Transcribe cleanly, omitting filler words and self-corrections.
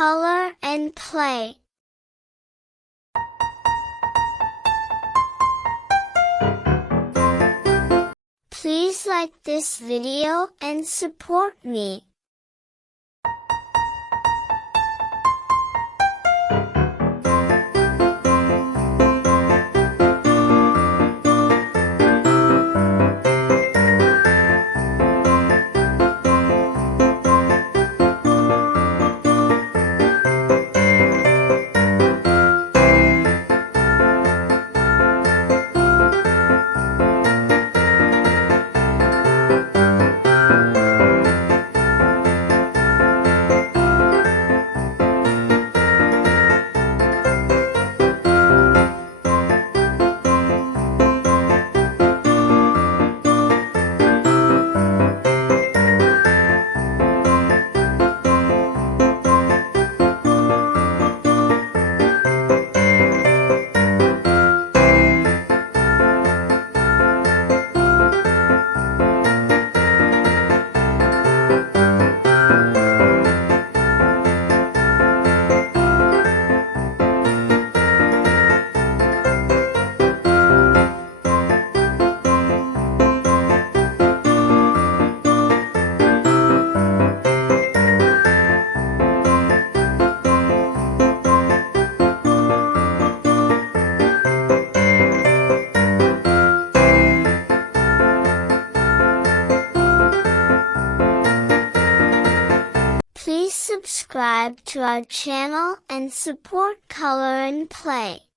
color and play. Please like this video and support me. Please subscribe to our channel and support Color and Play.